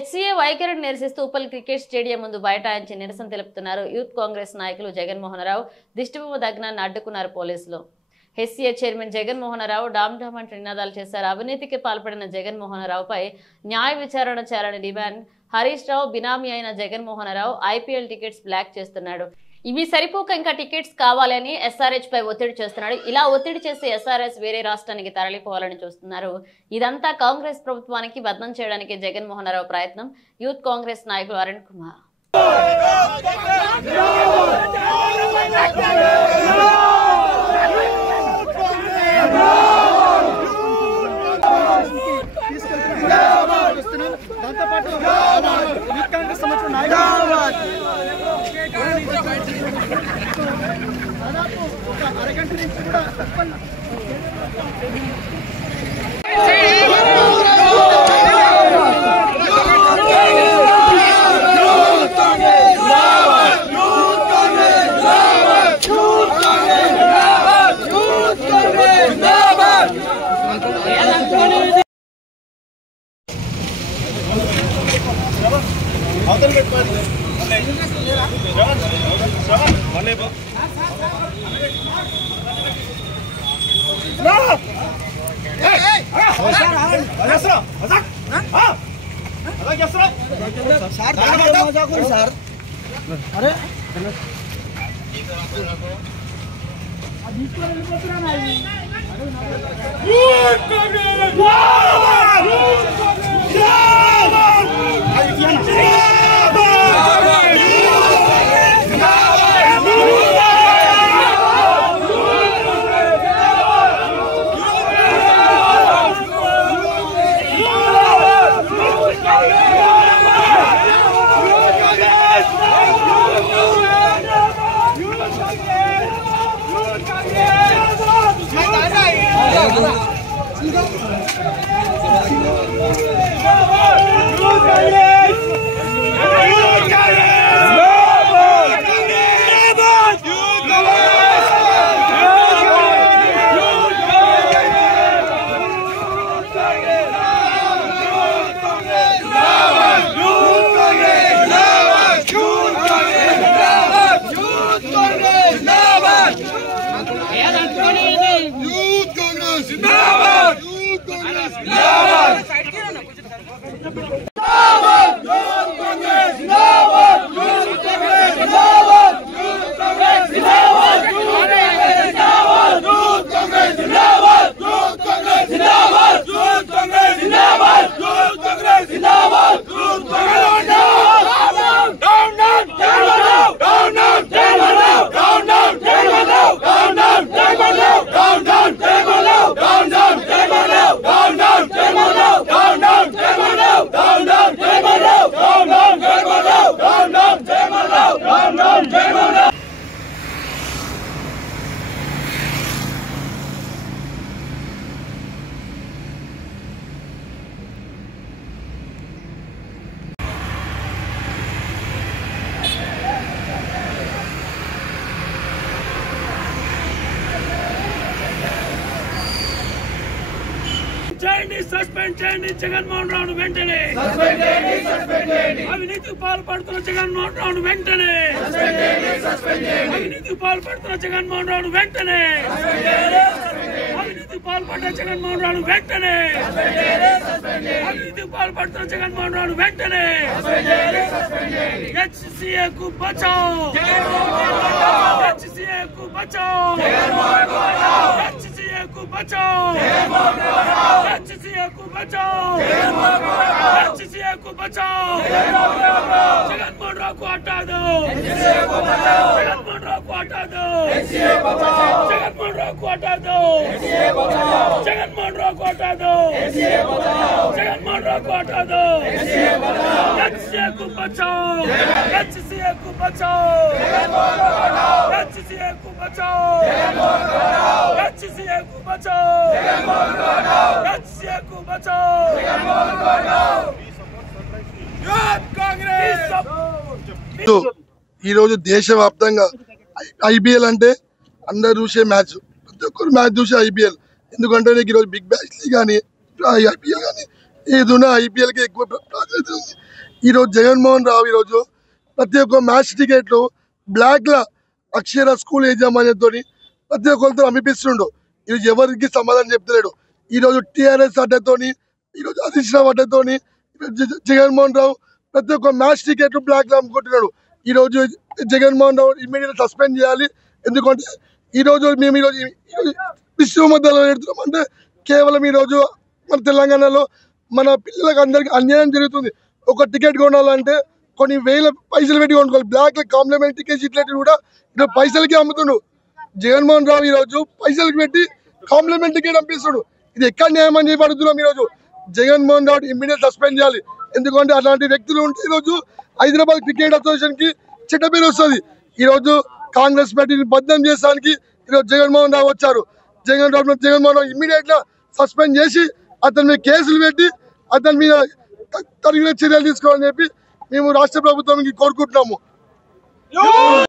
HCA వైఖరిని నిరసిస్తూ Uppal cricket stadium ముందు బైఠాయించి నిరసన తెలుపుతున్నారు. యూత్ కాంగ్రెస్ నాయకులు జగన్మోహన్ రావు దిష్టిబొమ్మ దగ్నాన్ని అడ్డుకున్నారు పోలీసులు. HCA chairman Jaganmohan Rao dam dam అంటూ నినాదాలు చేశారు. అవినీతికి పాల్పడిన జగన్మోహన్ రావుపై న్యాయ విచారణ చేయాలని డిమాండ్. హరీష్ రావు బినామీ అయిన Jaganmohan Rao IPL tickets black చేస్తున్నాడు. ఇవి సరిపోక ఇంకా టికెట్స్ కావాలని ఎస్ఆర్హెచ్ పై ఒత్తిడి చేస్తున్నాడు. ఇలా ఒత్తిడి చేసి ఎస్ఆర్హెచ్ వేరే రాష్ట్రానికి తరలిపోవాలని చూస్తున్నారు. ఇదంతా కాంగ్రెస్ ప్రభుత్వానికి బదనం చేయడానికి జగన్మోహన్ రావు ప్రయత్నం. యూత్ కాంగ్రెస్ నాయకులు అరుణ్ కుమార్ సస్పెండ్ చేయండి జగన్మోహన్ రావును వెంటనే. అవినీతికి పాల్పడుతున్న జగన్మోహన్ రావును వెంటనే. అవినీతికి పాల్పడుతున్న జగన్మోహన్ రావును వెంటనే. అవినీతికి పాల్పడ్డ జగన్మోహన్ రావును వెంటనే. అవినీతికి పాల్పడుతున్న జగన్మోహన్ రావును వెంటనే. హెచ్సీఏకు బచావ్. హెచ్సీఏకు బచావ్. హెచ్సీఏకు బచావ్. HCA को बचाओ, HCA को बचाओ, जगनमोहन राव को हटा दो, जगनमोहन राव को हटा दो, जगनमोहन राव को हटा दो, जगनमोहन राव को हटा दो, जगनमोहन राव को हटा दो, HCA को बचाओ, HCA को बचाओ, HCA को बचाओ, HCA को बचाओ, HCA को बचाओ, यूथ कांग्रेस। ఈ రోజు దేశవ్యాప్తంగా ఐపీఎల్ అంటే అందరూ చూసే మ్యాచ్, ప్రతి ఒక్కరు మ్యాచ్ చూసే ఐపీఎల్. ఎందుకంటే నీకు ఈరోజు బిగ్ బ్యాష్ లీగ్ కానీ ఐపీఎల్ కానీ ఏదైనా ఐపీఎల్కి ఎక్కువ ప్రాధాన్యత ఉంది. ఈరోజు జగన్మోహన్ రావు ఈరోజు ప్రతి ఒక్క మ్యాచ్ టికెట్లు బ్లాక్ల అక్షర స్కూల్ యాజమాన్యంతో ప్రతి ఒక్కరితో అమ్మిపిస్తుండు. ఈరోజు ఎవరికి సమాధానం చెప్తలేడు. ఈరోజు టీఆర్ఎస్ అడ్డతోని ఈరోజు హరీష్ రావు అడ్డతోని జగన్మోహన్ రావు ప్రతి ఒక్క మ్యాచ్ టికెట్లు బ్లాక్లో అమ్ముకుంటున్నాడు. ఈరోజు జగన్మోహన్ రావు ఇమ్మీడియట్ సస్పెండ్ చేయాలి. ఎందుకంటే ఈరోజు మేము ఈరోజు విశ్వ మధ్యలో పెడుతున్నాం అంటే కేవలం ఈరోజు మన తెలంగాణలో మన పిల్లలకు అందరికీ అన్యాయం జరుగుతుంది. ఒక టికెట్ కొనాలంటే కొన్ని వేల పైసలు పెట్టి కొనుక్కోవాలి. బ్లాక్ కాంప్లిమెంట్ టికెట్స్ ఇట్లాంటివి కూడా ఈరోజు పైసలకి అమ్ముతుండు. జగన్మోహన్ రావు ఈరోజు పైసలకి పెట్టి కాంప్లిమెంట్ టికెట్ పంపిస్తుడు. ఇది ఎక్కడ న్యాయం అని చెప్పి అడుగుతున్నాం. ఈరోజు జగన్మోహన్ రావు ఇమ్మీడియట్ సస్పెండ్ చేయాలి. ఎందుకంటే అలాంటి వ్యక్తులు ఉంటే ఈరోజు హైదరాబాద్ క్రికెట్ అసోసియేషన్ కి చెడ్డ పేరు వస్తుంది. ఈరోజు కాంగ్రెస్ పార్టీని బద్నాం చేసడానికి ఈరోజు జగన్మోహన్ రావు వచ్చారు. జగన్మోహన్ రావు ఇమ్మీడియట్ గా సస్పెండ్ చేసి అతని మీద కేసులు పెట్టి అతని మీద తగిన చర్యలు తీసుకోవాలని చెప్పి మేము రాష్ట్ర ప్రభుత్వానికి కోరుకుంటున్నాము.